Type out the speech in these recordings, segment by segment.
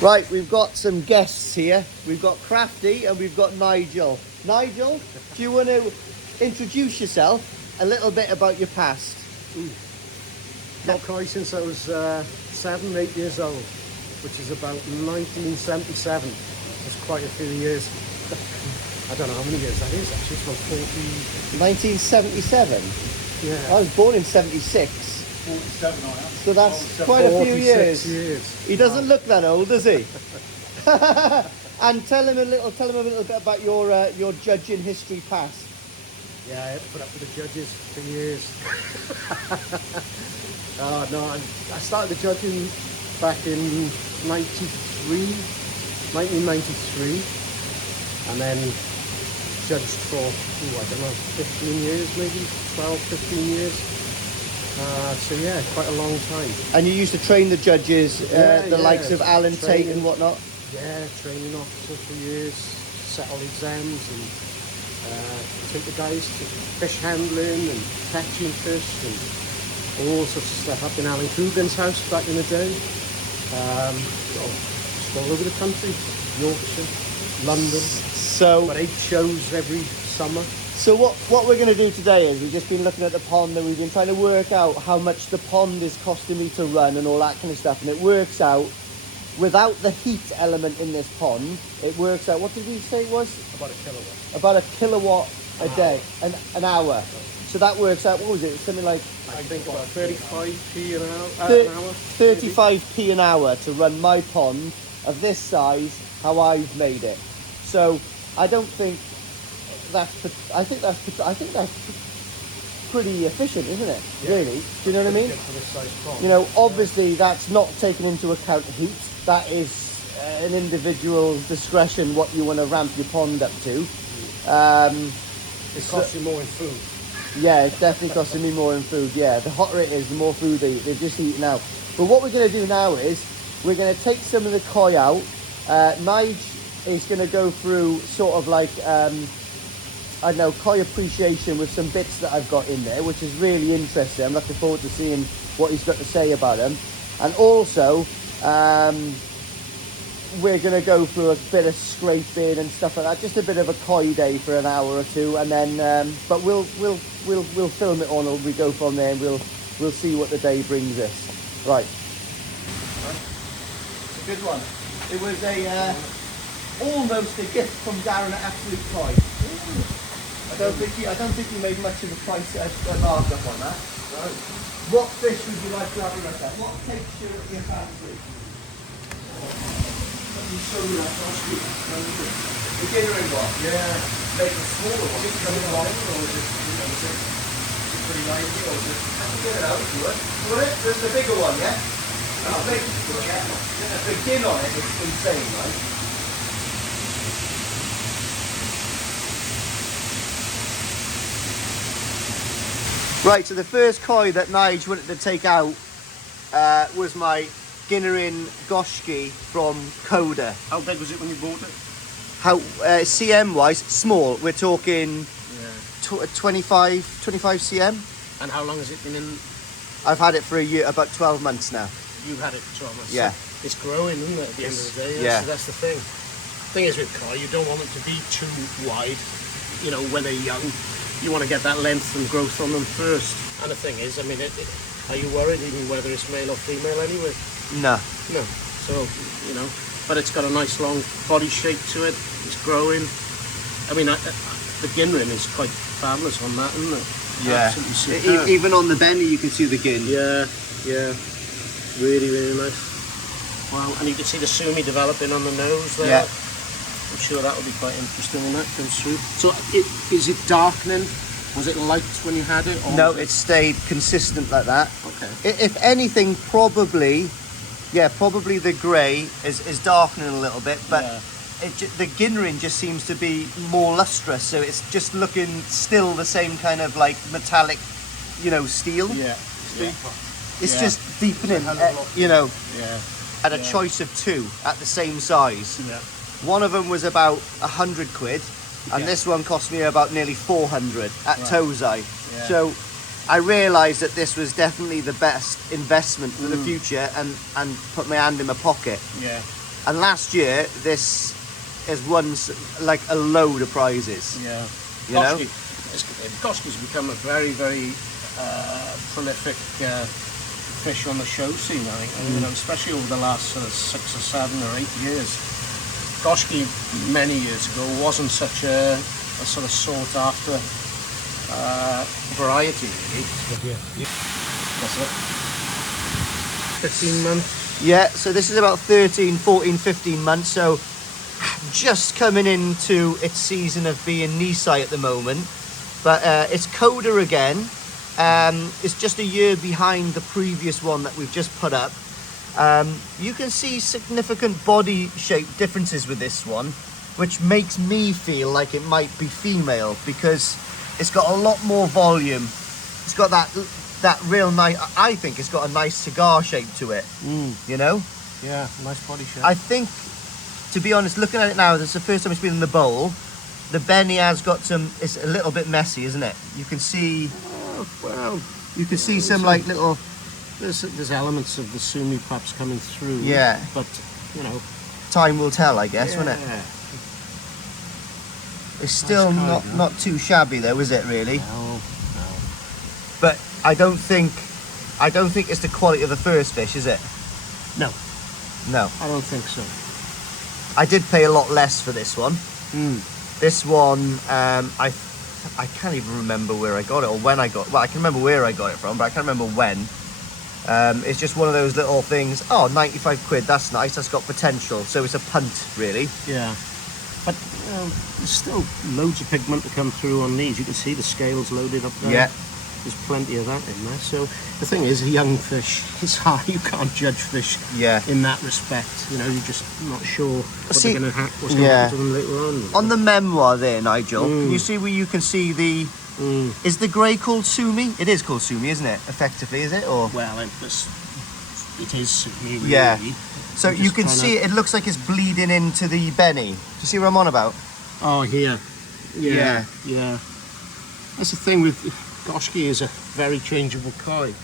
Right, we've got some guests here. We've got Crafty and we've got Nigel. Nigel, do you want to introduce yourself a little bit about your past? Not quite since I was 7, 8 years old, which is about 1977. That's quite a few years. I don't know how many years that is actually. It's about 40. 1977? Yeah. I was born in 76. 47 I am. So that's quite a few years. He doesn't look that old, does he? And tell him a little bit about your judging history past. Yeah, I had to put up with the judges for years. Oh no, I started the judging back in 1993, and then judged for, I don't know, 15 years, maybe 12, 15 years. So yeah, quite a long time. And you used to train the judges, the likes of Alan Tate and whatnot? Yeah, training officer for years, settle exams and take the guys to fish handling and catching fish and all sorts of stuff up in Alan Coogan's house back in the day. Just all over the country, Yorkshire, London. So, about 8 shows every summer. So what we're going to do today is we've just been looking at the pond and we've been trying to work out how much the pond is costing me to run and all that kind of stuff. And it works out, without the heat element in this pond, it works out, what did we say it was? About a kilowatt. About a kilowatt a day, an hour. So that works out, what was it? Something like... I think about 35p an hour. 35p an hour to run my pond of this size, how I've made it. So I don't think I think that's pretty efficient, isn't it? Yeah. Really? Do you know what I mean? You know, obviously that's not taken into account heat. That is an individual discretion what you want to ramp your pond up to. It costs you more in food. Yeah, it's definitely costing me more in food. Yeah, the hotter it is, the more food they're just eating out. But what we're going to do now is we're going to take some of the koi out. Nige is going to go through sort of like I don't know, koi appreciation with some bits that I've got in there, which is really interesting. I'm looking forward to seeing what he's got to say about them. And also, we're going to go through a bit of scraping and stuff like that. Just a bit of a koi day for an hour or two, and then, but we'll film it on, and we go from there, and we'll see what the day brings us. Right. It's a good one. It was almost a gift from Darren at Absolute Koi. I don't think you made much of a price markup on that. No. What fish would you like to have a look at? What takes your fancy? Let me show you that last week. The gingham one? Yeah. Make a smaller one. Is it coming along or is it, pretty lazy or is it? I can get it out if you want. You want it? There's the bigger one, yeah? Oh, big. Yeah. The gin on it is insane, right? Right, so the first koi that Nige wanted to take out was my Ginnerin Goshki from Coda. How big was it when you bought it? How CM wise, small. We're talking 25 cm. And how long has it been in? I've had it for a year, about 12 months now. You've had it for 12 months. Yeah. So it's growing, isn't it? At the end of the day. Yeah. So that's the thing. Thing is with koi, you don't want them to be too wide. You know, when they're young. You want to get that length and growth on them first. And the thing is, I mean, are you worried even whether it's male or female anyway? No. No. So, you know, but it's got a nice long body shape to it. It's growing. I mean, the ginnerin is quite fabulous on that, isn't it? Yeah. Even on the benny, you can see the gin. Yeah, yeah. Really, really nice. Wow, and you can see the sumi developing on the nose there. Yeah. I'm sure that will be quite interesting when that comes through. So, is it darkening? Was it light when you had it? Or no, it stayed consistent like that. Okay. If anything, probably the grey is darkening a little bit, but the ginnerin just seems to be more lustrous, so it's just looking still the same kind of like metallic, you know, steel. Yeah. It's just deepening, you know. Yeah. Had a choice of two at the same size. Yeah. One of them was about 100 quid, and this one cost me about nearly 400 at Tozai. Yeah. So I realised that this was definitely the best investment for the future, and put my hand in my pocket. Yeah. And last year, this has won like a load of prizes. Yeah. You know? Goshki's become a very, very prolific fish on the show scene, I think. And, you know, especially over the last sort of 6 or 7 or 8 years. Goshki, many years ago, wasn't such a sort of sought after variety, really. But yeah. That's it. 15 months. Yeah, so this is about 13, 14, 15 months, so just coming into its season of being knee-sight at the moment. But it's Coda again. It's just a year behind the previous one that we've just put up. You can see significant body shape differences with this one, which makes me feel like it might be female, because it's got a lot more volume. It's got that real nice, I think it's got a nice cigar shape to it, you know? Yeah, nice body shape. I think, to be honest, looking at it now, this is the first time it's been in the bowl. The Benny has got some, it's a little bit messy, isn't it? You can see, you can see some like little... There's elements of the sumi perhaps coming through. Yeah. But, you know... Time will tell, I guess, won't it? It's still not too shabby though, is it, really? No. But I don't think it's the quality of the first fish, is it? No. No. I don't think so. I did pay a lot less for this one. This one, I can't even remember where I got it or when I got. Well, I can remember where I got it from, but I can't remember when. It's just one of those little things. Oh, 95 quid. That's nice. That's got potential. So it's a punt, really. Yeah. But there's still loads of pigment to come through on these. You can see the scales loaded up there. Yeah. There's plenty of that in there. So the thing is, a young fish, it's hard. You can't judge fish in that respect. You know, you're just not sure what's going to happen to them later on. On the memoir there, Nigel, can you see where you can see the... Is the grey called sumi? It is called sumi, isn't it? Effectively, is it? Or well, it is sumi. Really. Yeah. So you can see it looks like it's bleeding into the Benny. Do you see what I'm on about? Oh, here. Yeah. That's the thing with Goshki, is a very changeable koi.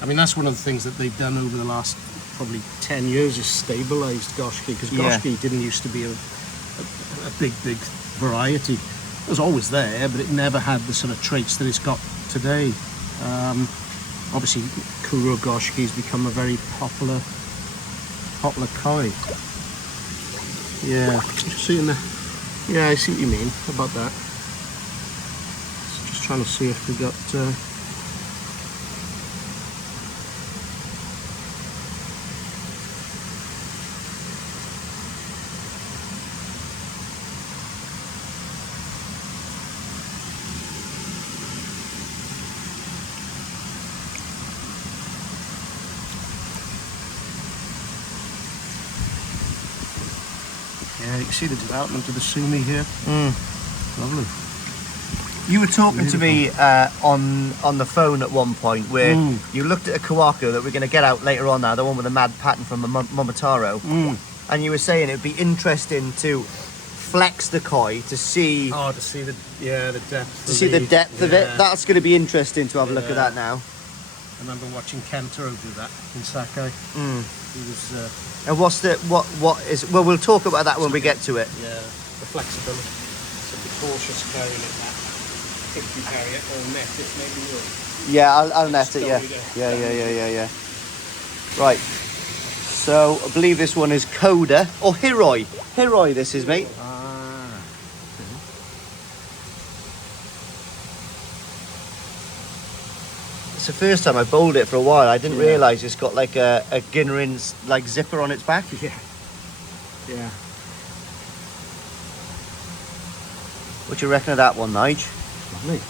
I mean, that's one of the things that they've done over the last probably 10 years, is stabilised Goshki, because Goshki didn't used to be a big variety. It was always there, but it never had the sort of traits that it's got today. Obviously, Kuro Goshki has become a very popular koi. Yeah, seeing the. Yeah, I see what you mean about that. Just trying to see if we got. Yeah, you can see the development of the sumi here. Lovely. You were talking to me on the phone at one point where you looked at a Kawako that we're going to get out later on now, the one with the mad pattern from the Momotaro, and you were saying it would be interesting to flex the koi to see... Oh, to see the depth. To see the depth of it. That's going to be interesting to have a look at that now. I remember watching Kentaro do that in Sakai. He was... And what's the what is? Well, we'll talk about that when we get to it. Yeah, the flexibility. So be cautious carrying it back. If you carry it or net it, maybe you'll. Yeah, I'll net it. Yeah. Right. So I believe this one is Coda or Hiroi. Hiroi, this is, mate. It's the first time I bowled it for a while. I didn't realise it's got like a Ginnerin like zipper on its back. Yeah. What do you reckon of that one, Nige? Lovely.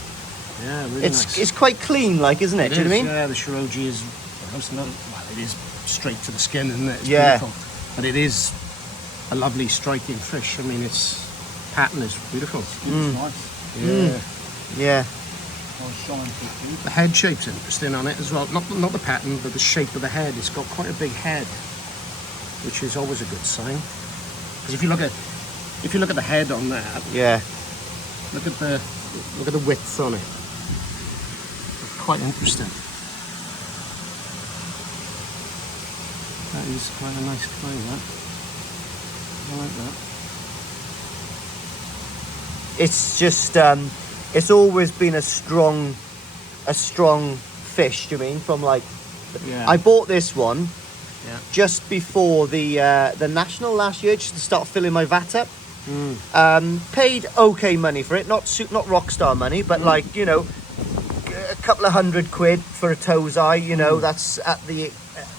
Yeah, really nice. It's quite clean, like, isn't it? Do you know what I mean? Yeah, the Shiroji is almost not. Well, it is straight to the skin, isn't it? It's beautiful. But it is a lovely, striking fish. I mean, its pattern is beautiful. It's nice. Yeah. The head shape's interesting on it as well. Not the pattern, but the shape of the head. It's got quite a big head, which is always a good sign. Because if you look at the head on that, look at the width on it. quite interesting. That is quite a nice koi, that. I like that. It's just, it's always been a strong fish, do you mean? From like, Yeah. I bought this one Yeah. just before the National last year, just to start filling my vat up. Paid okay money for it, not rock star money, but like, you know, a couple of £100 for a tozai, you know, that's at the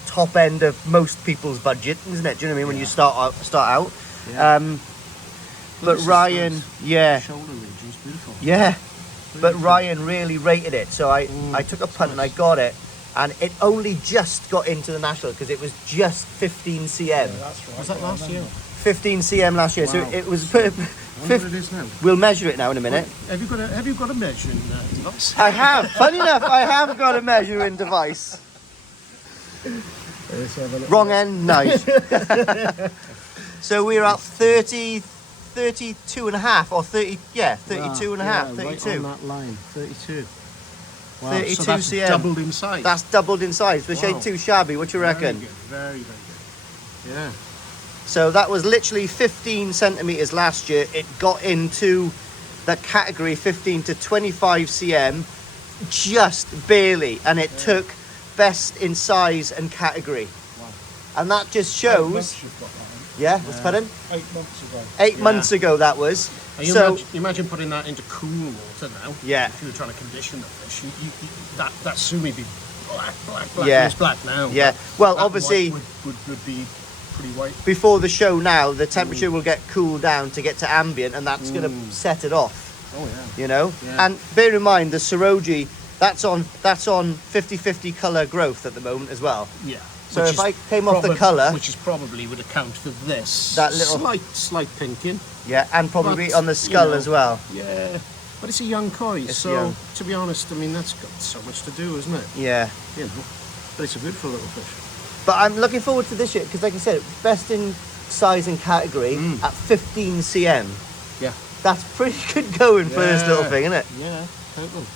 top end of most people's budget, isn't it? Do you know what I mean? When you start out. Yeah. But This is Ryan, nice. yeah, Shoulder region's beautiful. yeah. But Ryan really rated it, so I took a punt and I got it, and it only just got into the National because it was just 15 cm. That's right. Was that last year? 15 cm last year, so Wow. it was. I wonder what it is now. We'll measure it now in a minute. Have you got a measuring device? I have. Funny enough, I have got a measuring device. Let's have a look. Wrong end, nice. So we're at 32 and a half, or 30, yeah, 32 and a half, 32. Right on that line, 32. Wow, 32 so that's cm. doubled in size. That's doubled in size, which Wow. ain't too shabby. What you reckon? Very, very good. Yeah. So that was literally 15 centimetres last year. It got into the category 15 to 25 cm just barely, and it took best in size and category. Wow. And that just 8 shows, months you've got that one. yeah, what's pardon? 8 months ago. 8 months ago that was. And you So, imagine putting that into cool water now. Yeah. If you were trying to condition the fish, that sumi be black. Yeah. It's black now. yeah, but well, that obviously, white would be pretty white. before the show now, the temperature will get cooled down to get to ambient, and that's going to set it off, Oh yeah. you know? Yeah. And bear in mind, the Saroji, that's on 50-50 colour growth at the moment as well. Yeah. So Which if is I came off the probab- colour, which is probably would account for this That little- slight pinking. yeah, and probably But, on the you skull know, as well. Yeah. But it's a young koi, It's so young. to be honest, I mean that's got so much to do, isn't it? Yeah. You know. But it's a beautiful little fish. But I'm looking forward to this year, because like I said, best in size and category at 15 cm. Yeah. That's pretty good going for this little thing, isn't it? Yeah, totally.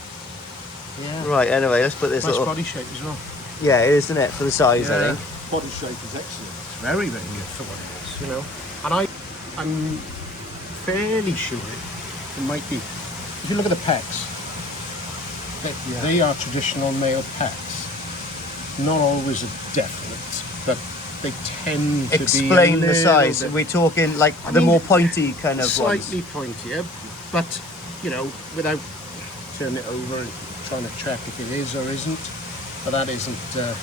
Yeah. Right, anyway, let's put this Nice little... body shape as well. Yeah, it is, isn't it, for the size, I Yeah. think. Body shape is excellent. It's very, very good for what it is, you know. And I'm fairly sure it might be. If you look at the pecs, they are traditional male pecs. Not always a definite, but they tend to Explain be a the size. little bit We're talking like I the mean, more pointy kind of ones. slightly pointier, but you know, without turning it over and trying to check if it is or isn't. But that isn't going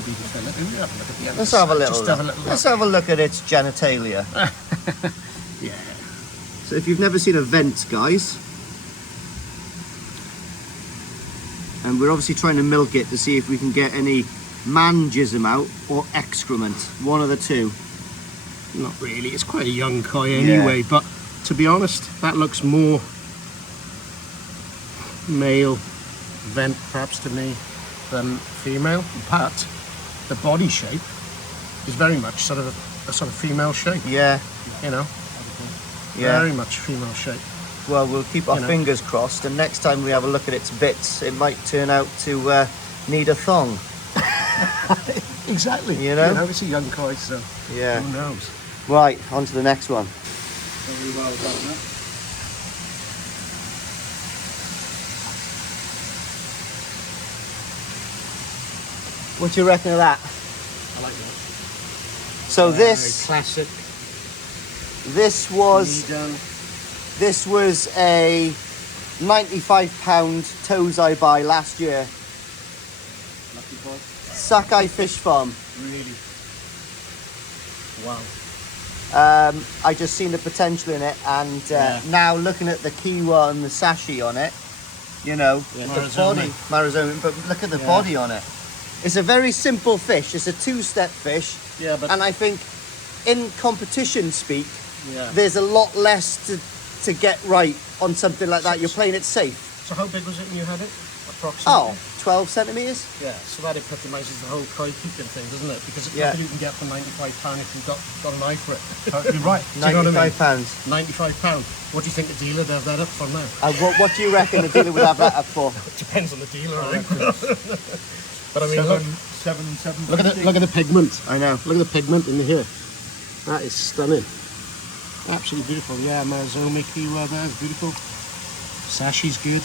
to be definitive. Have a look at the other Let's have a side. little Just look. have a little Let's look. have a look at its genitalia. Yeah. So if you've never seen a vent, guys, and we're obviously trying to milk it to see if we can get any man jism out or excrement, one of the two. Not really. It's quite a young koi anyway, but to be honest, that looks more male vent perhaps to me than female. But the body shape is very much sort of a sort of female shape, Yeah, you know. yeah. Very much female shape. Well, we'll keep our You know. fingers crossed, and next time we have a look at its bits, it might turn out to need a thong. Exactly. You know? it's a young koi, so Yeah. who knows? Right, on to the next one. Very well done, that. What do you reckon of that? I like that. So Very this classic. was this was a £95 tozai buy last year. Lucky boy. Sakai Fish Farm. Really. Wow. I just seen the potential in it, and Yeah. now looking at the kiwa and the sashi on it, you know, Yeah, the Marizome. body, Marizome, but look at the Yeah. body on it. It's a very simple fish. It's a two-step fish, Yeah, but and I think in competition speak, yeah. there's a lot less to get right on something like that. You're playing it safe. So how big was it when you had it? Approximately. Oh, 12 centimetres. Yeah, so that epitomises the whole koi keeping thing, doesn't it? Because it's Yeah. nothing you can get for £95 if you've got an eye for it. You're right. Do you know what I mean? £95. £95. What do you think the dealer would have that up for now? What do you reckon the dealer would have that up for? It depends on the dealer, I think. But I mean, look at the pigment. I know. Look at the pigment in here. That is stunning. Absolutely beautiful. Yeah, Marazome keyword there is beautiful. Sashi's good.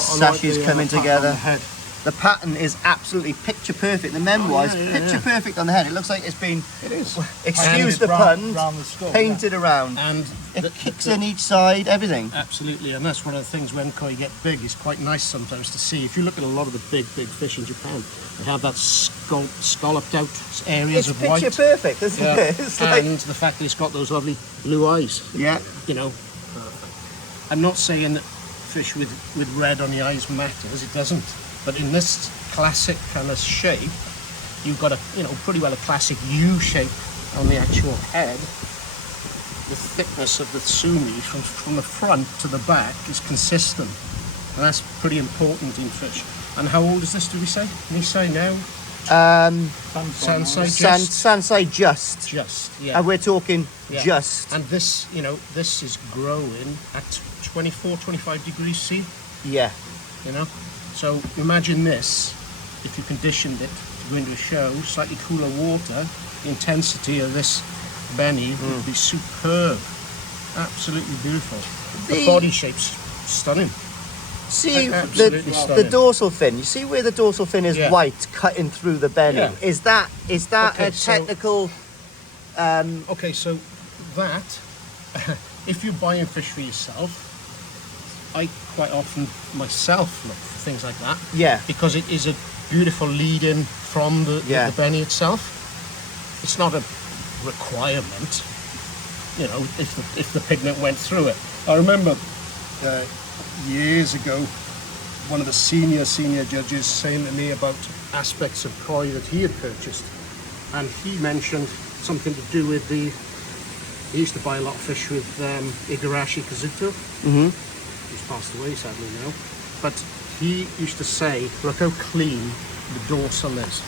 Sashi's coming pattern together. on the head. The pattern is absolutely picture perfect. The memoir is picture perfect on the head. It looks like it's been, It is. excuse the pun, round the skull. painted around. And It kicks in each side, everything. Absolutely, and that's one of the things when koi get big. It's quite nice sometimes to see. If you look at a lot of the big fish in Japan, they have that scalloped out areas It's of picture white. perfect, isn't Yeah. it? It's like, And the fact that it's got those lovely blue eyes. yeah. You know, I'm not saying that fish with red on the eyes matters. It doesn't. But in this classic kind of shape, you've got a pretty well a classic U shape on the actual head. The thickness of the sumi from the front to the back is consistent, and that's pretty important in fish. And how old is this? Do we say? Nisai now? Sansai just. Sansai just. Just, yeah. And we're talking Yeah. just. And this, this is growing at 24, 25 degrees C. Yeah. So imagine this, if you conditioned it to go into a show, slightly cooler water, the intensity of this Benny would be superb. Absolutely beautiful. The body shape's stunning. See Absolutely the stunning. dorsal fin. You see where the dorsal fin is Yeah. white, cutting through the belly. Yeah. Is that Okay, a so- technical? Okay, so that, if you're buying fish for yourself, I quite often myself look for things like that. Yeah. Because it is a beautiful lead-in from the Benny itself. It's not a requirement, if the pigment went through it. I remember years ago, one of the senior judges saying to me about aspects of koi that he had purchased, and he mentioned something to do with he used to buy a lot of fish with Igarashi Kazuto. Mm-hmm. He's passed away sadly now, but he used to say, look how clean the dorsal is.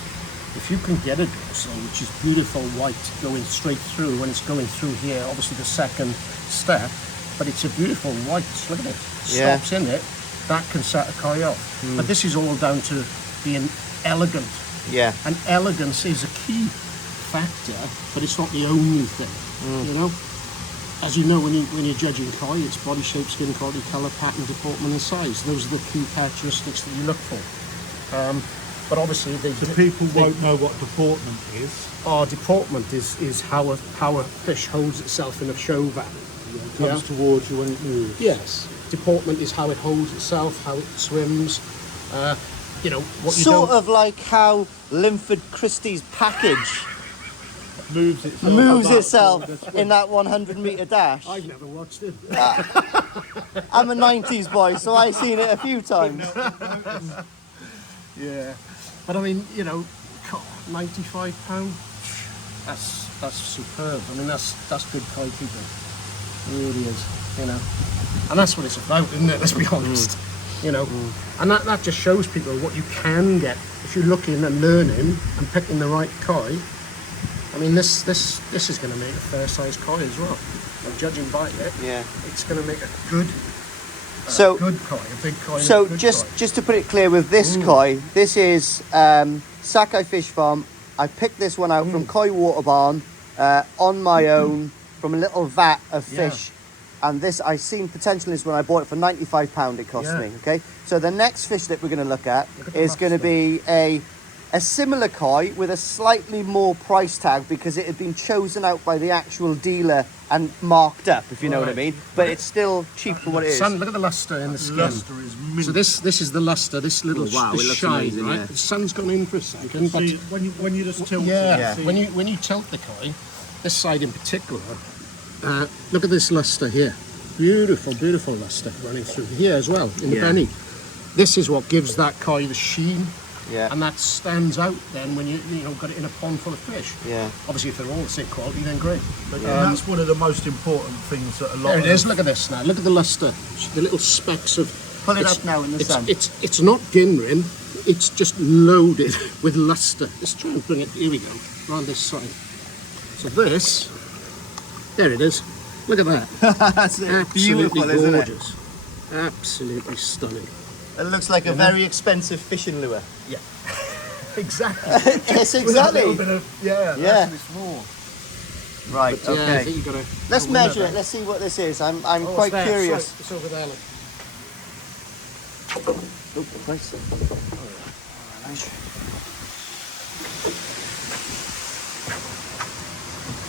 If you can get a dorsal which is beautiful white going straight through, when it's going through here, obviously the second step, but it's a beautiful white, look at it, Yeah. stops in it, that can set a koi off. But this is all down to being elegant, Yeah. and elegance is a key factor, but it's not the only thing, As you know, when you're judging koi, it's body shape, skin quality, colour, pattern, deportment and size. Those are the key characteristics that you look for. But obviously, People won't know what deportment is. deportment is how a fish holds itself in a show vat. It comes towards you when it moves. Yes, deportment is how it holds itself, how it swims. What you Sort don't. of like how Linford Christie's package Moves itself. moves itself in that 100-metre dash. I've never watched it. I'm a 90s boy, so I've seen it a few times. Yeah, but I mean, £95. That's superb. I mean, that's good koi keeping. It really is, and that's what it's about, isn't it? Let's be honest, and that just shows people what you can get if you're looking and learning and picking the right koi. I mean, this is going to make a fair sized koi as well. And judging by it, Yeah. it's going to make a good So, good koi, a big koi. so and a good koi. just to put it clear with this koi, this is Sakai Fish Farm. I picked this one out from Koi Water Barn on my own from a little vat of fish. And this, I seen potential in this when I bought it for £95 it cost Yeah. me, okay? So the next fish that we're going to look at the is going to be a similar koi with a slightly more price tag because it had been chosen out by the actual dealer and marked up, if you know what I Right. mean. But it's still cheap for what it is. Sun, look at the luster in the skin. Luster is mint. So this is the luster, this little Oh, wow, this it looks shine, amazing, right? yeah. The sun's gone in for a second, but See, when you just tilt yeah, it, see, when you tilt the koi, this side in particular, look at this luster here. Beautiful, beautiful luster running through here as well in the Yeah. belly. This is what gives that koi the sheen, Yeah. and that stands out then when you got it in a pond full of fish. Yeah. Obviously, if they're all the same quality, then great. and that's one of the most important things that a lot There of it is. Look at this now. Look at the luster. The little specks of. Pull it it's- up now in the sun. It's not Ginrin. it's just loaded with luster. Let's try and bring it, here we go, around this side. So this, there it is. Look at that. That's Absolutely beautiful, isn't it? gorgeous. Absolutely stunning. It looks like a very expensive fishing lure. Yeah. Exactly. Yes, With a little exactly. bit of, yeah, Yeah. that's small. Right, Yeah, I okay. think you gotta. Let's measure it. Let's see what this is. I'm quite it's there. curious. It's over there. Look. Oh, Christ.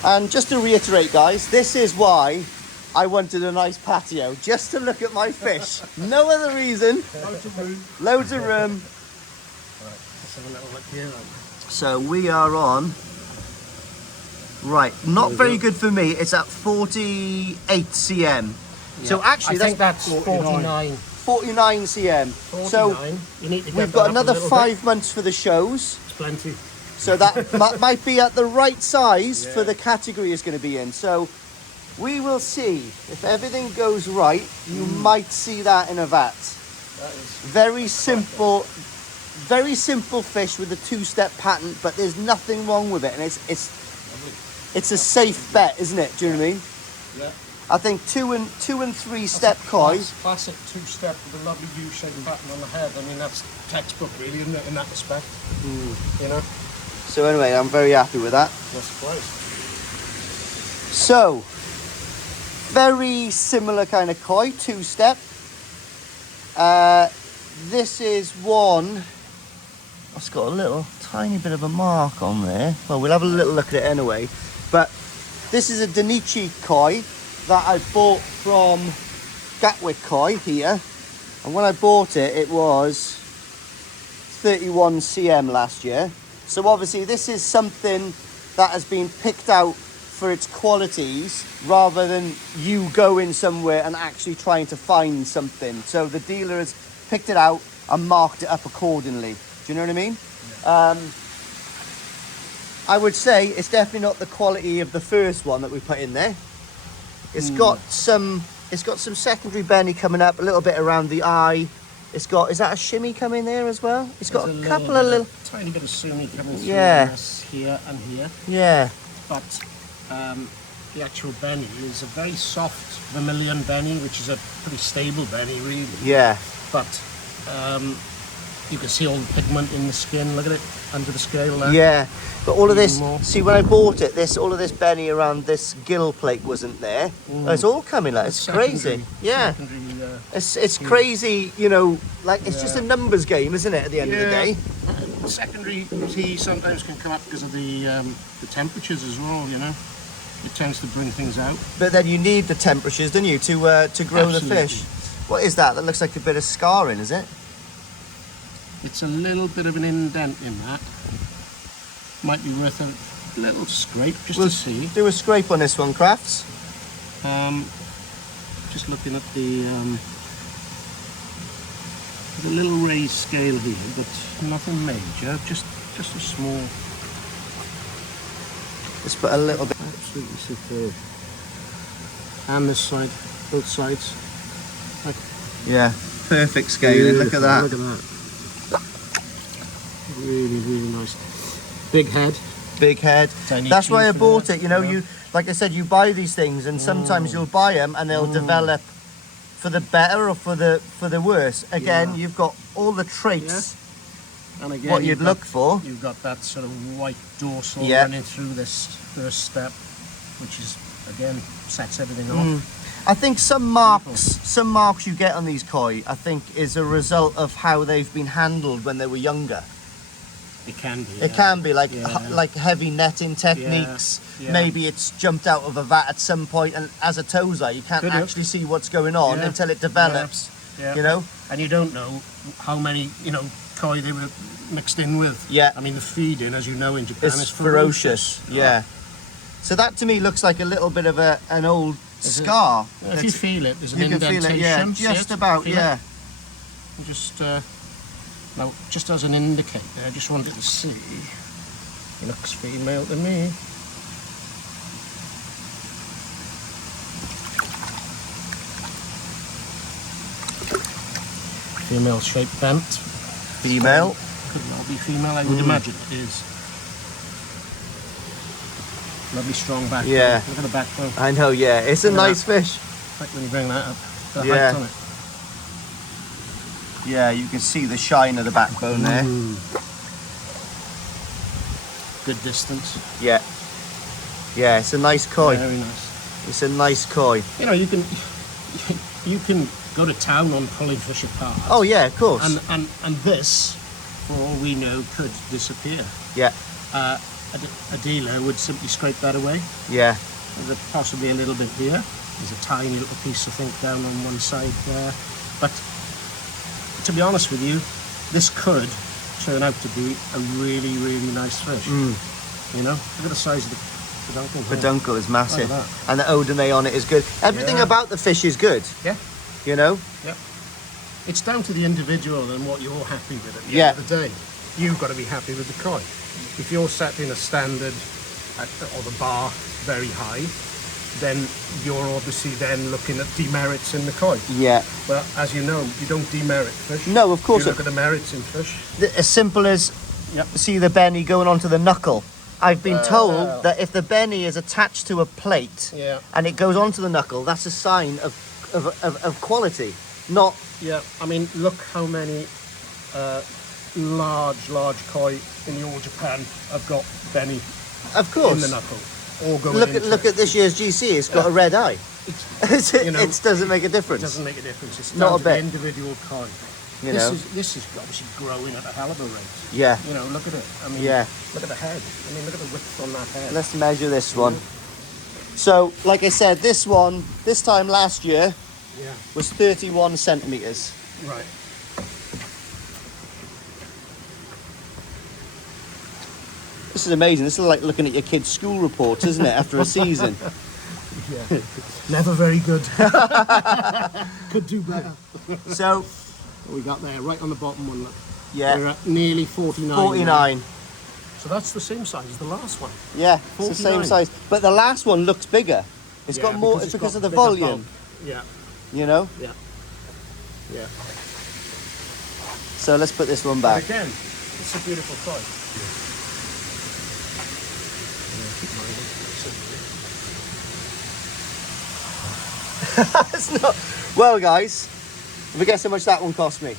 And just to reiterate, guys, this is why I wanted a nice patio, just to look at my fish. No other reason. Loads of room. Loads of room. Let's have a little look here. So we are on. Right, not very good for me. It's at 48 cm. So actually, I think that's 49. 49 cm. 49. So you need to get we've that got up another a little 5 months for the shows. bit. It's plenty. So that might be at the right size for the category it's going to be in. So we will see. If everything goes right, you might see that in a vat. That is. Very simple fish with a two-step pattern, but there's nothing wrong with it, and it's a safe bet, isn't it? Do you know what I mean? Yeah. I think two and three step koi. Classic two-step with a lovely U-shaped pattern on the head. I mean, that's textbook, really, isn't it, in that respect? You know. So anyway, I'm very happy with that. That's close. So, very similar kind of koi, two-step. This is one. It's got a little tiny bit of a mark on there. Well, we'll have a little look at it anyway. But this is a Danichi koi that I bought from Gatwick Koi here. And when I bought it, it was 31 cm last year. So obviously this is something that has been picked out for its qualities rather than you going somewhere and actually trying to find something. So the dealer has picked it out and marked it up accordingly. Do you know what I mean? I would say it's definitely not the quality of the first one that we put in there. It's got some secondary benny coming up, a little bit around the eye. It's got, is that a shimmy coming there as well? It's got a couple of little, tiny bit of sumi coming through Yeah. this here and here. yeah. But the actual benny is a very soft vermilion benny, which is a pretty stable benny, really. Yeah. But you can see all the pigment in the skin. Look at it under the scale there. Yeah, but all of this, Even more. see when I bought it, all of this benny around this gill plate wasn't there. It's all coming like, it's crazy. Secondary- Yeah, secondary, it's crazy, you know, like it's just a numbers game, isn't it, at the end of the day? Secondary tea sometimes can come up because of the temperatures as well, you know. It tends to bring things out. But then you need the temperatures, don't you, to grow the Absolutely. fish. What is that? That looks like a bit of scarring, is it? It's a little bit of an indent in that. Might be worth a little scrape just We'll to see. do a scrape on this one, Crafts. Just looking at the there's a little raised scale here, but nothing major. Just a small. Let's put a little bit. Absolutely superb. And this side, both sides. Yeah, perfect scaling. Look at that. Look at that. Really, really nice. Big head. Big head. Tiny That's why I teeth, bought yeah. it. You know, you like I said, you buy these things, and sometimes you'll buy them and they'll develop for the better or for the worse. Again, you've got all the traits And again, what you've you'd got- look for. You've got that sort of white dorsal Yeah. running through this first step, which is again sets everything off. I think some marks you get on these koi, I think, is a result of how they've been handled when they were younger. It can be. It can be like Yeah. like heavy netting techniques. Yeah. Maybe it's jumped out of a vat at some point, and as a tozer, you can't Could do. actually see what's going on Yeah. until it develops. Yeah. You know. And you don't know how many, koi they were mixed in with. Yeah. I mean, the feeding, as you know, in Japan It's is ferocious. Yeah. So that to me looks like a little bit of an old scar. If you feel it, there's an You can feel indentation. it, yeah, see just it? about, Feel yeah. it? Just now, just as an indicator, I just wanted to see. He looks female to me. Female shape bent. Female. could well be female, I would imagine it is. Lovely strong backbone. Yeah. Look at the backbone. I know, yeah. It's a Look at nice fish. Like when you bring that up, the Yeah. height on it. Yeah, you can see the shine of the backbone there. Good distance. Yeah. Yeah, it's a nice koi. Very nice. It's a nice koi. You know, you can go to town on trolling fish apart. Oh, yeah, of course. And this, for all we know, could disappear. Yeah, A dealer would simply scrape that away. yeah. There's possibly a little bit here. There's a tiny little piece, I think, down on one side there. But to be honest with you, this could turn out to be a really, really nice fish. You know, look at the size of the peduncle. here. Peduncle is massive. Look at And the odame on it is good. Everything Yeah. about the fish is good, Yeah, you know? yeah. It's down to the individual and what you're happy with at the Yeah. end of the day. You've got to be happy with the koi. If you're setting a standard or the bar very high, then you're obviously then looking at demerits in the koi. Yeah. But as you know, you don't demerit fish. No, of course You not. look at the merits in fish. As simple as Yep. see the benny going onto the knuckle. I've been told that if the benny is attached to a plate Yeah. and it goes onto the knuckle, that's a sign of quality. Not, Yeah, I mean, look how many large koi in the All Japan have got benny of course. in the knuckle. All going Look into at it. this year's GC. It's got a red eye. you know, it doesn't make a It difference. doesn't make a difference. It's Not down a to the bit. individual koi. You know. This is obviously growing at a hell of a rate. Yeah. You know, look at it. I mean, Yeah. look at the head. I mean, look at the width on that head. Let's measure this one. So, like I said, this one, this time last year, Yeah. was 31 centimetres. Right. This is amazing. This is like looking at your kid's school reports, isn't it, after a season? Yeah. Never very good. Could do better. So, What we got there, right on the bottom one, look. We're yeah, at nearly 49. now. 49. So that's the same size as the last one. Yeah, it's the same 49. size. But the last one looks bigger. It's Yeah, got more, because it's it's because got of the bigger volume, bulk. Yeah, you know? yeah, yeah. So let's put this one But back. again, it's a beautiful koi. It's not. Well, guys, if we guess how much that one cost me? I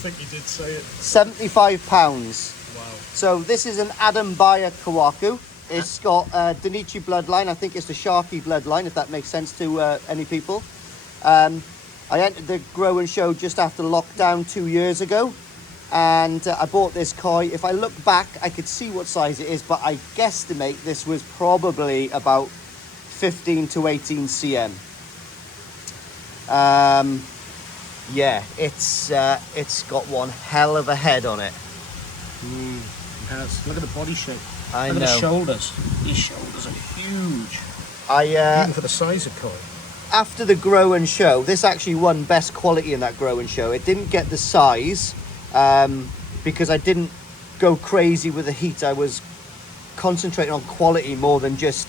think you did say it. £75. Wow. So this is an Adam Bayer Kawaku. It's got Danichi bloodline. I think it's the Sharky bloodline, if that makes sense to any people. I entered the grow and show just after lockdown 2 years ago. And I bought this koi. If I look back, I could see what size it is, but I guesstimate this was probably about 15 to 18 cm. Yeah, it's got one hell of a head on it. It has. Look at the body shape. I Look at know. the shoulders. These shoulders are huge. I Even for the size of koi. after the grow and show, this actually won best quality in that grow and show. It didn't get the size because I didn't go crazy with the heat. I was concentrating on quality more than just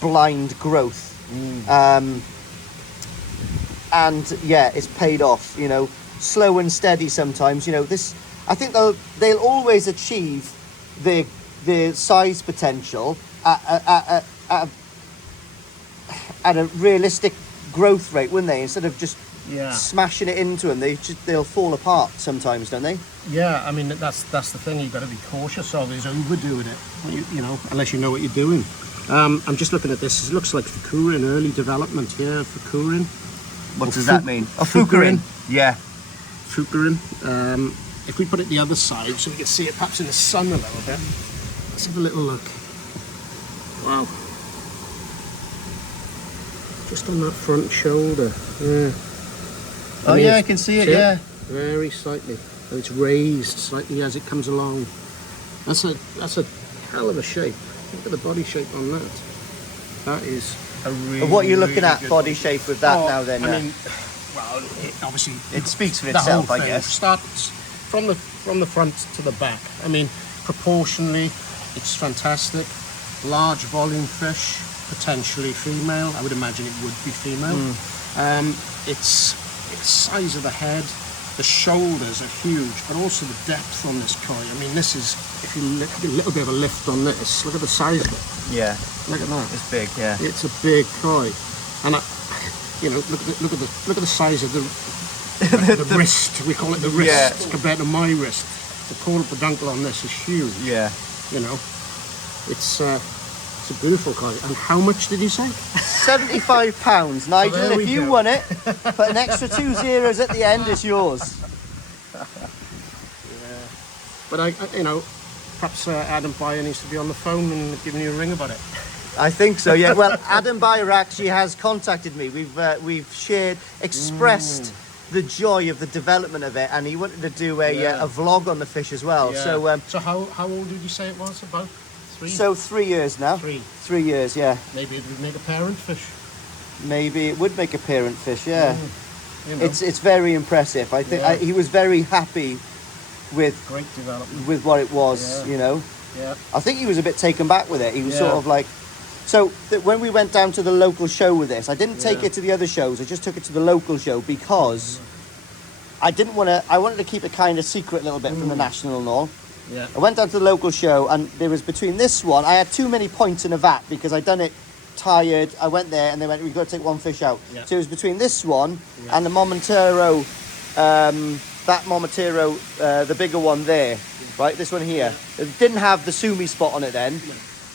blind growth. And yeah, it's paid off. You know, slow and steady sometimes. You know, this. I think they'll always achieve the size potential at a realistic growth rate, wouldn't they? Instead of just Yeah. smashing it into them, they'll fall apart sometimes, don't they? Yeah, I mean, that's the thing you've got to be cautious of, is overdoing it, you know, unless you know what you're doing. I'm just looking at this. It looks like fukurin, early development here, fukurin. What does fu- that mean? fukurin. Yeah. Fukurin. If we put it the other side so we can see it perhaps in the sun a little bit. Let's have a little look. Wow. Just on that front shoulder. Yeah. Oh mean, yeah, I can see it. Yeah. Very slightly. And it's raised slightly as it comes along. That's a hell of a shape. Look at the body shape on that. That is a really. What you're looking really at good body one. shape with that Oh, now, then. I mean, well, obviously it speaks for the whole itself, I thing guess. starts from the front to the back. I mean, proportionally, it's fantastic. Large volume fish, potentially female. I would imagine it would be female. It's size of the head, The shoulders are huge, but also the depth on this koi. I mean, this is, if you look a little bit of a lift on this, look at the size of it. Yeah, Look at that. it's big. Yeah, It's a big koi, and look at the size of the wrist. We call it the wrist Yeah. compared to my wrist. The caudal peduncle on this is huge. yeah. You know, it's a beautiful koi. And how much did you say? £75, Nigel. there we If you go. won it, put an extra 2 zeros at the end. It's yours. But perhaps Adam Byer needs to be on the phone and giving you a ring about it. I think so. Yeah. Well, Adam Byer actually has contacted me. We've expressed the joy of the development of it, and he wanted to do a vlog on the fish as well. Yeah. So how old did you say it was? About 3? so 3 years now. 3. 3 years. Yeah. Maybe it would make a parent fish. Maybe it would make a parent fish. Yeah. You know, It's very impressive. I think Yeah. he was very happy with great development. what it was. Yeah. You know. Yeah. I think he was a bit taken back with it. He was Yeah. sort of like, so when we went down to the local show with this, I didn't take Yeah. it to the other shows. I just took it to the local show because I didn't want to. I wanted to keep it kind of secret a little bit from the national and all. Yeah. I went down to the local show, and there was between this one. I had too many points in a vat because I'd done it tired. I went there, and they went, "We've got to take one fish out." Yeah. So it was between this one and the Momentero. That Momentero, the bigger one there, right? This one here. It didn't have the Sumi spot on it then.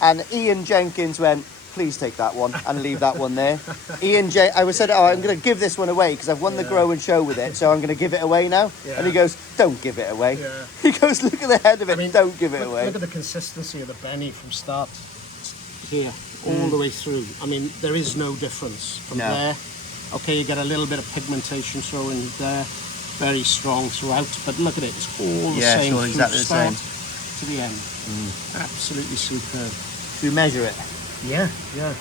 And Ian Jenkins went, "Please take that one and leave that one there." I said, "Oh, I'm going to give this one away because I've won the Grow and Show with it, so I'm going to give it away now." Yeah. And he goes, "Don't give it away." Yeah. He goes, "Look at the head of it, don't give it away." Look at the consistency of the Benny from start here all the way through. I mean, there is no difference from No. there. Okay, you get a little bit of pigmentation showing there, very strong throughout, but look at it, it's all the Yeah, same sure, from exactly the start same. to the end. Absolutely superb. Should we measure it? Yeah, yeah.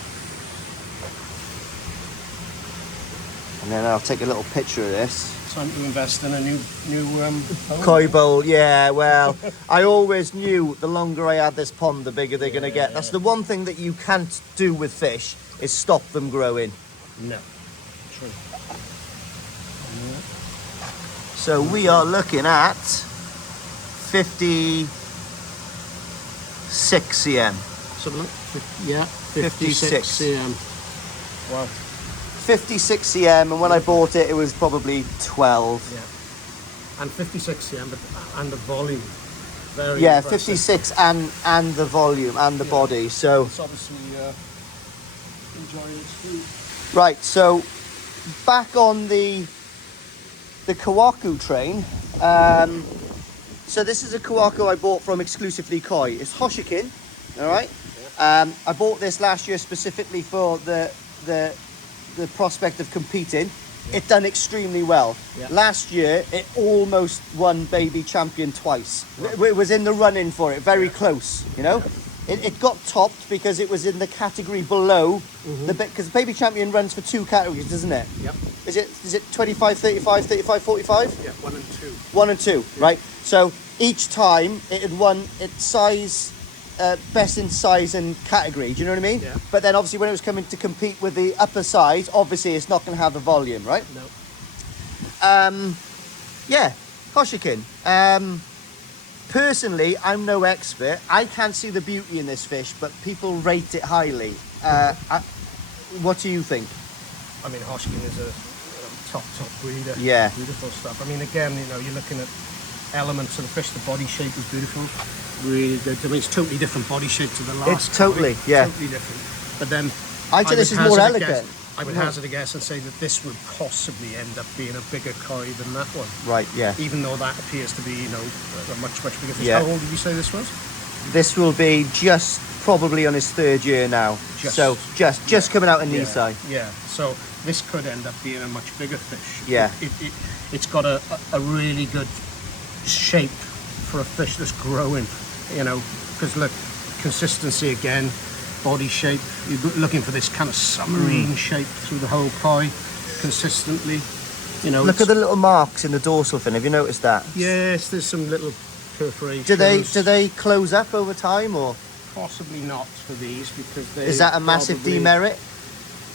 And then I'll take a little picture of this. Time to invest in a new home. Koi bowl, yeah, well, I always knew the longer I had this pond, the bigger they're going to get. That's the one thing that you can't do with fish, is stop them growing. No, true. So we are looking at 56 cm. Something like, 56 cm. Wow. 56 cm, and when I bought it, it was probably 12. Yeah. And 56 cm, and the volume. Very Yeah, impressive. 56 and the volume and the body. So It's obviously enjoying its food. right, so back on the Kawaku train. So this is a Kawaku I bought from Exclusively Koi. It's Hoshikin, all right. I bought this last year specifically for the prospect of competing. It done extremely well. Yeah. Last year, it almost won Baby Champion twice. It was in the running for it, very close, you know. It got topped because it was in the category below because Baby Champion runs for 2 categories, doesn't it? Yep. Is it 25, 35, 35, 45? Yeah, 1 and 2. 1 and 2, right? So each time it had won its size, best in size and category. Do you know what I mean? Yeah. But then obviously when it was coming to compete with the upper size, obviously it's not going to have the volume, right? No. Yeah, Hoshikin. Personally, I'm no expert. I can't see the beauty in this fish, but people rate it highly. What do you think? I mean, Hoshikin is a top breeder. Yeah. Beautiful stuff. I mean, again, you're looking at elements of the fish. The body shape is beautiful. Really good. I mean, it's totally different body shape to the last. It's totally, yeah. Totally different. But then I'd say this is more elegant. I would hazard a guess and say that this would possibly end up being a bigger koi than that one. Right, yeah. Even though that appears to be, a much bigger fish. Yeah. How old did you say this was? This will be just probably on his 3rd year now. So just coming out in Nisai. Yeah. So this could end up being a much bigger fish. Yeah. It's got a really good shape for a fish that's growing, because look, consistency again, body shape. You're looking for this kind of submarine shape through the whole koi consistently. Look at the little marks in the dorsal fin. Have you noticed that? Yes, there's some little perforations. Do they close up over time, or Possibly not for these because they. is that a massive probably- demerit?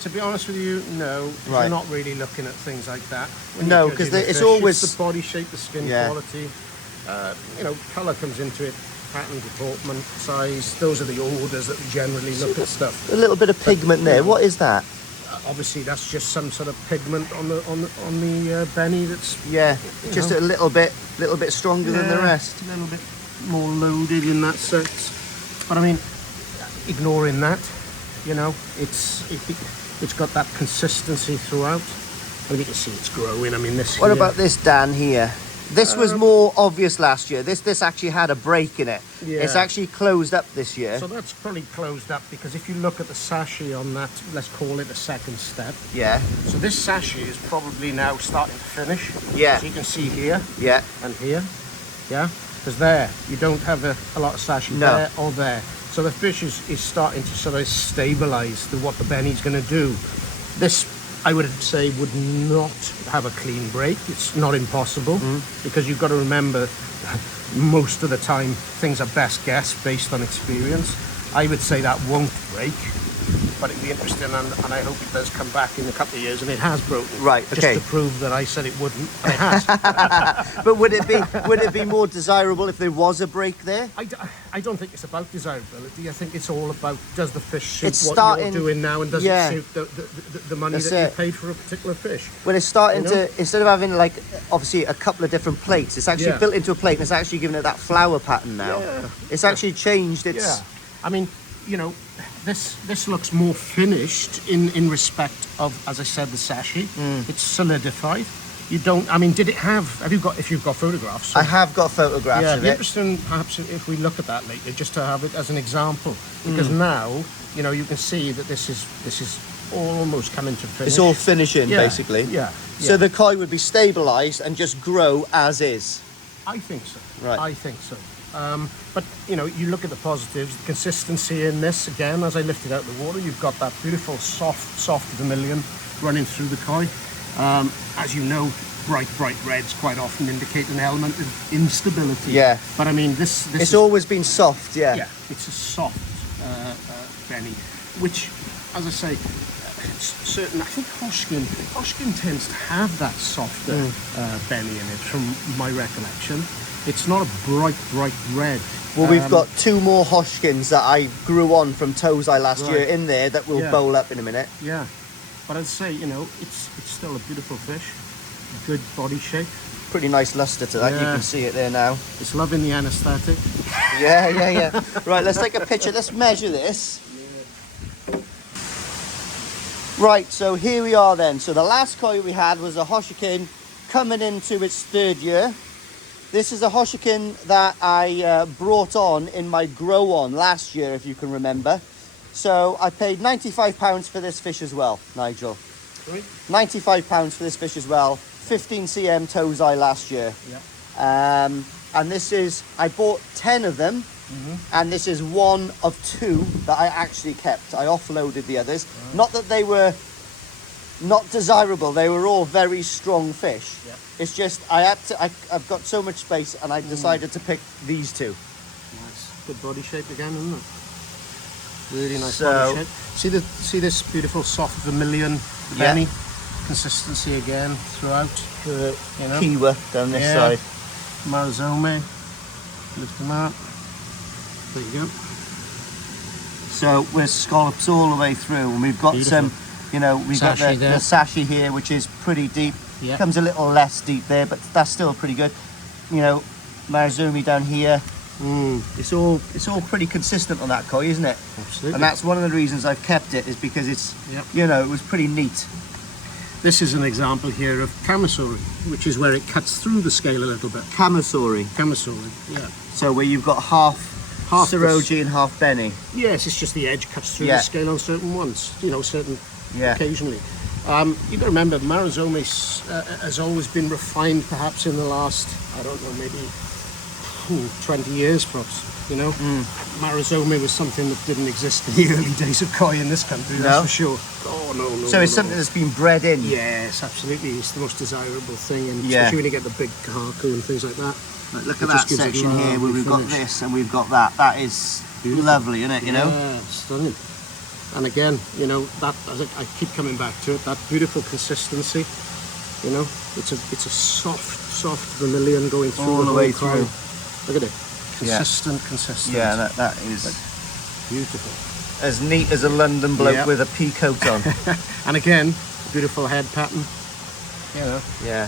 To be honest with you, no. Right. You're not really looking at things like that. When No, you're 'cause judging a it's fish. always- It's the body shape, the skin Yeah. quality. You know, colour comes into it. Pattern, deportment, size. Those are the orders that we generally look at stuff. A little bit of pigment there. What is that? Obviously, that's just some sort of pigment on the Benny. That's Yeah, You just know. a little bit stronger than the rest. A little bit more loaded in that sense. But I mean, ignoring that, you know, it's got that consistency throughout. I mean, you can see it's growing. I mean, this. What here, about this Dan here? This was more obvious last year. This actually had a break in it. Yeah. It's actually closed up this year. So that's probably closed up because if you look at the sachet on that, let's call it a second step. Yeah, So this sachet is probably now starting to finish. Yeah. So you can see here yeah. and here. Yeah. Because there, you don't have a lot of sachet No. there or there. So the fish is starting to sort of stabilise what the Benny's going to do. This, I would say, would not have a clean break. It's not impossible because you've got to remember most of the time things are best guessed based on experience. I would say that won't break, but it'd be interesting and I hope it does come back in a couple of years and it has broken. Right, okay. Just to prove that I said it wouldn't, and it has. But would it be more desirable if there was a break there? I don't think it's about desirability. I think it's all about does the fish suit It's what starting- you're doing now and does yeah. it suit the money That's that you it. paid for a particular fish. When it's starting You know? to, instead of having like obviously a couple of different plates, it's actually Yeah. built into a plate and it's actually giving it that flower pattern now. Yeah. It's actually changed its. Yeah, I mean, you know, this looks more finished in respect of, as I said, the sachet. It's solidified. You don't. I mean, did it have? If you've got photographs? I have got photographs Yeah, it'd of be it. interesting perhaps if we look at that later, just to have it as an example, because now you know you can see that this is almost coming to finish. It's all finishing Yeah, basically. yeah, So yeah. the koi would be stabilised and just grow as is. I think so. Right. I think so. But you know, you look at the positives, the consistency in this again. As I lifted out the water, you've got that beautiful soft vermilion running through the koi. As you know, bright reds quite often indicate an element of instability. Yeah. But I mean, this It's is, always been soft, yeah. yeah, it's a soft Benny, which, as I say, it's certain. I think Hoshkin tends to have that softer Benny in it, from my recollection. It's not a bright red. Well, we've got two more Hoshkins that I grew on from Tozai last Right. year in there that will Yeah. bowl up in a minute. Yeah, but I'd say, you know, it's still a beautiful fish, good body shape. Pretty nice luster to that, you Yeah. can see it there now. It's loving the anaesthetic. Yeah. Right, let's take a picture. Let's measure this. Right, so here we are then. So the last koi we had was a Hoshikin coming into its third year. This is a Hoshikin that I brought on in my grow on last year, if you can remember. So I paid £95 for this fish as well, Nigel. Right. £95 for this fish as well. 15 cm Tozai last year. Yeah. And this is, I bought 10 of them, and this is one of two that I actually kept. I offloaded the others. Not that they were not desirable, they were all very strong fish. Yeah. It's just, I've got so much space and I decided to pick these two. Nice. Good body shape again, isn't it? Really nice So- body shape. See this beautiful soft vermilion Yeah. Benny? Consistency again throughout. You know? Kiwa down this Yeah. side. Marizome. Lift them up. There you go. So we're scallops all the way through, and we've got Beautiful. some, you know, we've got Sachet the there. sachet here, which is pretty deep. Yeah. Comes a little less deep there, but that's still pretty good. You know, Marizumi down here. It's all pretty consistent on that koi, isn't it? Absolutely. And that's one of the reasons I've kept it, is because it's, Yep. you know, it was pretty neat. This is an example here of Kamasori, which is where it cuts through the scale a little bit. Kamasori. Kamasori, yeah. So where you've got half the Siroji and half Benny. Yes, it's just the edge cuts through Yeah. the scale on certain ones, you know, certain Yeah. occasionally. You've got to remember, Marizome has always been refined perhaps in the last, I don't know, maybe 20 years perhaps, you know. Marizome was something that didn't exist in the early days of koi in this country, that's No? for sure. Oh, no. So it's no. something that's been bred in. Yes, absolutely. It's the most desirable thing, and Yeah. especially when you get the big kahaku and things like that. Like, look It at just that gives it section here where lovely we've got finish. this and we've got that. That is Beautiful. lovely, isn't it? You know. Yeah, stunning. And again, you know, that as I keep coming back to it, that beautiful consistency. You know, it's a soft vermilion going through All the way koi. through. Look at it, consistent. Yeah, that is beautiful. as neat as a London bloke Yep. with a pea coat on. And again, beautiful head pattern. You know. Yeah.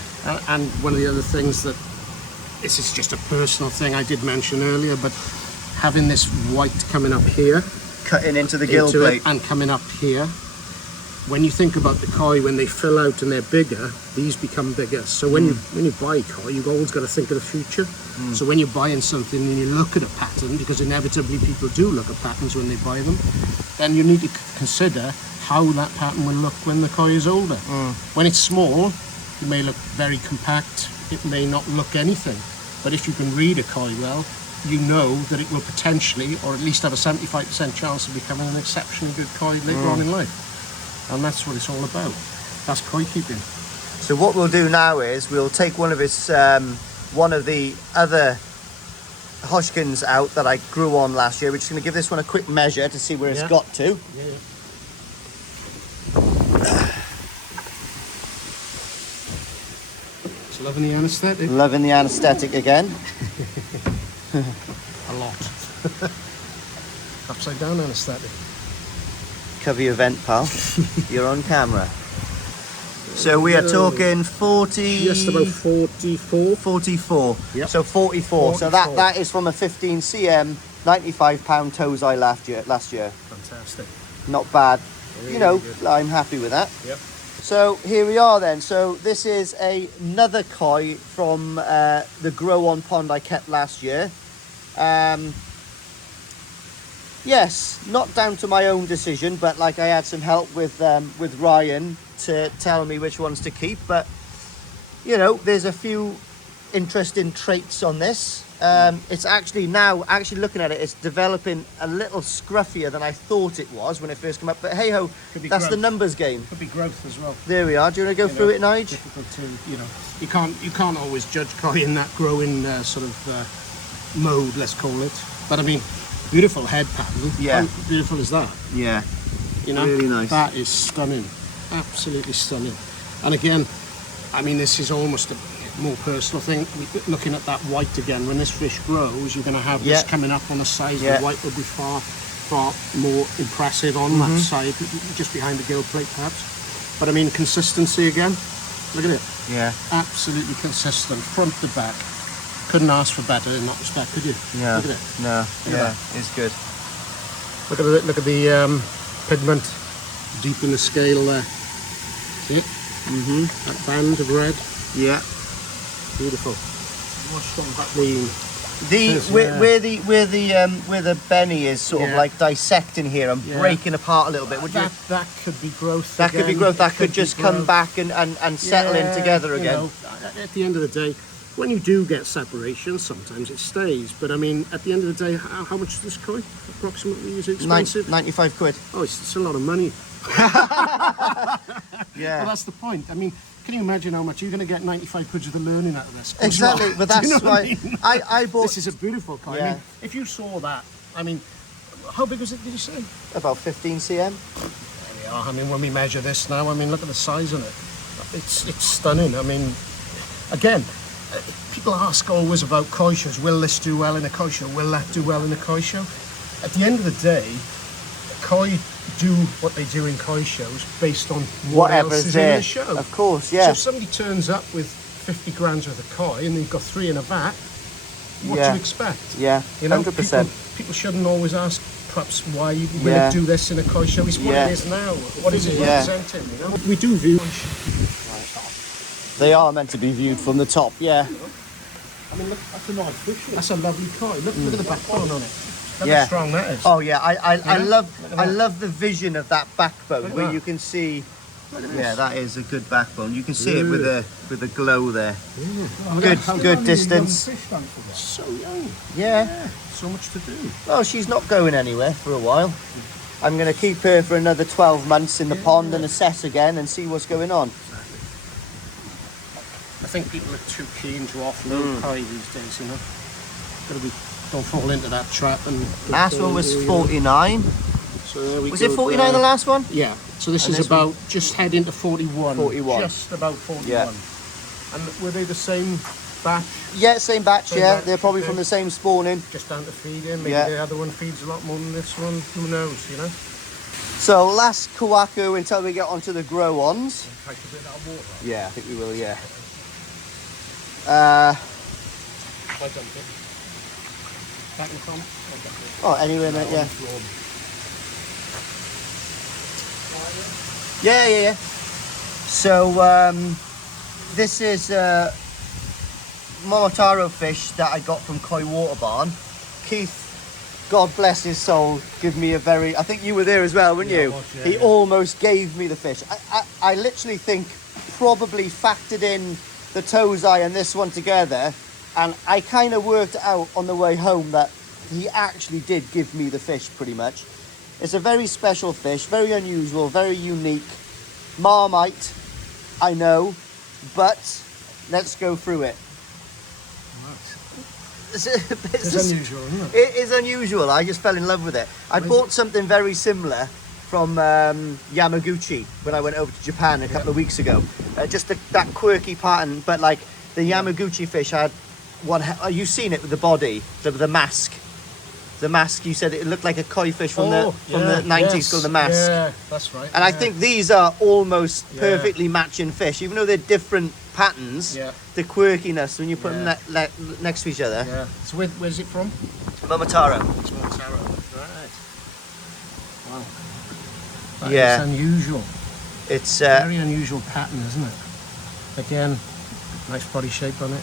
And one of the other things that, this is just a personal thing I did mention earlier, but having this white coming up here, Cutting into the gill into plate. it, and coming up here, when you think about the koi, when they fill out and they're bigger, these become bigger. So when you buy koi, you've always got to think of the future. So when you're buying something and you look at a pattern, because inevitably people do look at patterns when they buy them, then you need to consider how that pattern will look when the koi is older. When it's small, it may look very compact, it may not look anything. But if you can read a koi well, you know that it will potentially, or at least have a 75% chance of becoming an exceptionally good koi later on in life. And that's what it's all about. That's koi keeping. So what we'll do now is we'll take one of the other Hodgkins out that I grew on last year. We're just going to give this one a quick measure to see where it's got to. It's loving the anaesthetic. Loving the anaesthetic again. A lot. Upside down anaesthetic. Cover your vent, pal. You're on camera. So we are talking 40... Just about 44. 44. Yep. So 44. So that is from a 15 cm, 95 pound tozai last year. Fantastic. Not bad. Really You know, good. I'm happy with that. Yep. So here we are then. So this is another koi from the grow on pond I kept last year. Yes, not down to my own decision, but like I had some help with Ryan to tell me which ones to keep. But you know, there's a few interesting traits on this. It's actually looking at it, it's developing a little scruffier than I thought it was when it first came up. But hey ho, that's growth. the numbers game. Could be growth as well. There we are. Do you want to go through it, Nige? Difficult to, you know, you can't always judge koi in that growing sort of mode, let's call it. But I mean, beautiful head pattern. Yeah. How beautiful is that? Yeah. You know, Really nice. That is stunning, absolutely stunning. And again, I mean, this is almost a more personal thing. Looking at that white again, when this fish grows, you're going to have this coming up on the side. Yeah. The white will be far more impressive on that side, just behind the gill plate perhaps. But I mean, consistency again. Look at it. Yeah. Absolutely consistent, front to back. Couldn't ask for better in that respect, could you? Yeah. Look at it. No. Look at Yeah. that. It's good. Look at it. Look at the pigment deep in the scale there. See it? That band of red. Yeah. Beautiful. Clean. Where the Benny is sort of like dissecting here and breaking apart a little bit. Would you? That could be growth. That could be again. growth. That It could be just come growth. back and settle in together you again. know, at the end of the day, when you do get separation, sometimes it stays. But I mean, at the end of the day, how much is this koi? Approximately, is it expensive? 95 quid. Oh, it's a lot of money. Yeah. Well, that's the point. I mean, can you imagine how much you're going to get 95 quid of the learning out of this? Of course Exactly, not. but Do you that's know what why I mean? I bought This is a beautiful koi. I Yeah. mean, if you saw that, I mean, how big was it, did you say? about 15 cm. There we are. I mean, when we measure this now, I mean, look at the size of it. It's stunning. I mean, again, people ask always about koi shows. Will this do well in a koi show? Will that do well in a koi show? At the end of the day, koi do what they do in koi shows based on what else Whatever's is there. in the show. Of course, So yeah. if somebody turns up with 50 grams worth of koi and they've got 3 in a vat, what do Yeah. you expect? Yeah, You know, 100%. people shouldn't always ask perhaps why you will Yeah. it do this in a koi show. It's what Yeah. it is now. What is it Yeah. representing? You know? We do view. They are meant to be viewed from the top, yeah. I mean, look, that's a nice fish. That's a lovely koi. Look at the backbone on it. Look Yeah. how strong that is. Oh yeah, I Yeah. love the vision of that backbone Look at where that. you can see. Look at Yeah, this. that is a good backbone. You can see it with the glow there. Yeah. Good distance. So young. Yeah. So much to do. Well, she's not going anywhere for a while. I'm going to keep her for another 12 months in the pond and assess again and see what's going on. I think people are too keen to offload koi these days, you know. Gotta be, don't fall into that trap. And Last one was 49. So So there we Was go it 49 there. the last one? Yeah. So this And is this about just heading to 41. 41. Just about 41. Yeah. And were they the same batch? Yeah, same batch, Same yeah. batch, They're probably okay. from the same spawning. Just down to feeding. Maybe Yeah. the other one feeds a lot more than this one. Who knows, you know? So last Kawaku until we get onto the grow-ons. Take a bit out of water. Yeah, I think we will, yeah. If I dump it. Back and from. Oh, anyway, mate, yeah. Yeah. So, this is Momotaro fish that I got from Koi Water Barn. Keith, God bless his soul, give me a very... I think you were there as well, weren't Yeah, you? I was, yeah, He yeah. almost gave me the fish. I literally think probably factored in the Tozai and this one together, and I kind of worked out on the way home that he actually did give me the fish pretty much. It's a very special fish, very unusual, very unique. Marmite, I know, but let's go through it. It's It's unusual, isn't it? It is unusual. I just fell in love with it. I bought something very similar from Yamaguchi when I went over to Japan a couple of weeks ago. Just that quirky pattern, but like the Yamaguchi fish had one. You've seen it with the body, the mask. The mask. You said it looked like a koi fish from the 90s called the mask. Yeah, that's right. And I think these are almost Yeah. perfectly matching fish, even though they're different patterns. Yeah. The quirkiness when you put Yeah. them next to each other. Yeah. So where's it from? Momotaro. It's Montaro. Right. Wow. That Yeah. is unusual. It's Very unusual pattern, isn't it? Again, nice body shape on it.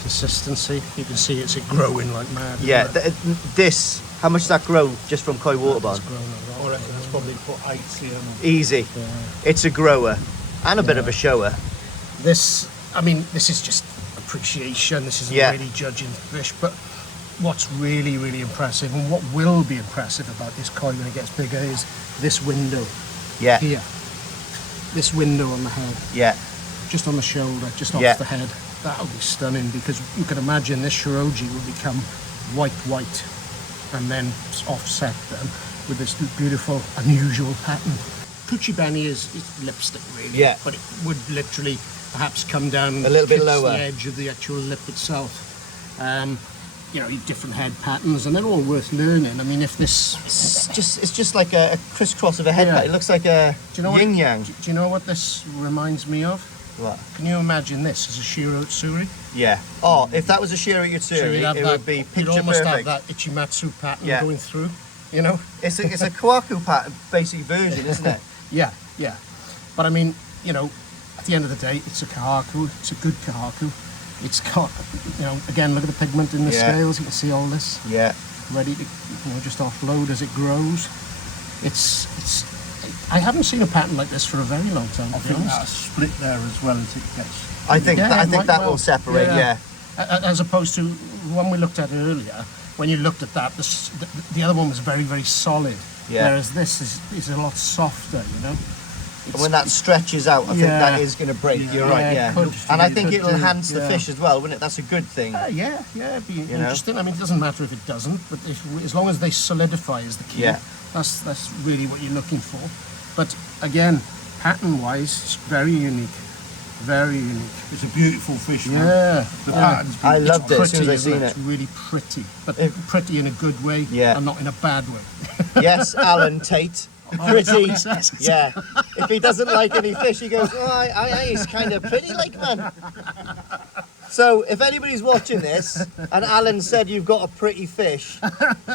Consistency. You can see it's growing like mad. isn't yeah. it? This. How much has that grown just from Koi Water Barn? It's grown a lot. I reckon that's probably put 8 in. Easy. Yeah. It's a grower and a bit of a shower. This, I mean, this is just appreciation. This isn't Yeah. really judging fish, but what's really, really impressive, and what will be impressive about this koi when it gets bigger, is this window Yeah. here. This window on the head, Yeah. just on the shoulder, just off Yeah. the head. That'll be stunning, because you can imagine this shiroji will become white, and then offset then with this beautiful, unusual pattern. Kuchibeni is lipstick, really. Yeah. But it would literally perhaps come down A little bit kiss lower. the edge of the actual lip itself. You know, different head patterns, and they're all worth learning. I mean, if this, It's just like a crisscross of a head. Yeah. It looks like a do you know what? yin yang. Do you know what this reminds me of? What? Can you imagine this as a Shiro Tsuri? Yeah. Oh, if that was a Shiro Yatsuri, it would be You'd picture almost perfect. have that Ichimatsu pattern Yeah. going through. You know? It's a Kawaku pattern, basic version, isn't it? Yeah. But I mean, you know, at the end of the day, it's a kahaku. It's a good kahaku. It's got, you know, again, look at the pigment in the Yeah. scales. You can see all this Yeah. ready to, you know, just offload as it grows. It's. I haven't seen a pattern like this for a very long time. I To be think honest. that's split there as well as it gets. I think Yeah, it might that well. will separate. Yeah. As opposed to one we looked at earlier. When you looked at that, the other one was very, very solid. Yeah. Whereas this is a lot softer. You know. And when that stretches out, I think Yeah. that is going to break. You're right. Yeah, it Yeah. could. And I It think could it'll do, enhance the yeah. fish as well, wouldn't it? That's a good thing. Yeah, it'd be know? interesting. I mean, it doesn't matter if it doesn't, but as long as they solidify is the key. Yeah. That's really what you're looking for. But again, pattern-wise, it's very unique. Very unique. It's a beautiful fish. Man. Yeah. The yeah. pattern's I beautiful. loved it as soon as I isn't seen it. It's really pretty, but If- pretty in a good way, Yeah. and not in a bad way. Yes, Alan Tate. Pretty. he says? Yeah. If he doesn't like any fish, he goes, oh, he's kind of pretty, like, man. So, if anybody's watching this, and Alan said you've got a pretty fish,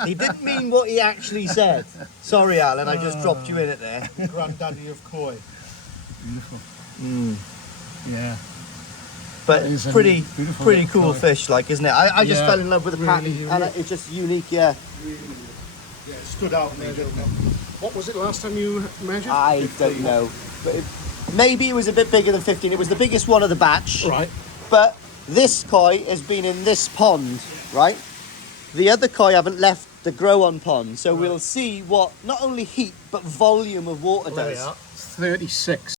he didn't mean what he actually said. Sorry, Alan, I just dropped you in it there. Granddaddy of koi. Beautiful. Mm. Yeah. But It is a pretty beautiful pretty little cool koi. fish, like, isn't it? I just Yeah, fell in love with the really pattern, and unique. it's just unique, yeah. Yeah, it stood out me, didn't it? What was it last time you measured? I don't know. But maybe it was a bit bigger than 15. It was the biggest one of the batch. Right. But this koi has been in this pond, right? The other koi haven't left the grow-on pond, so we'll see what not only heat but volume of water There we does. are. 36.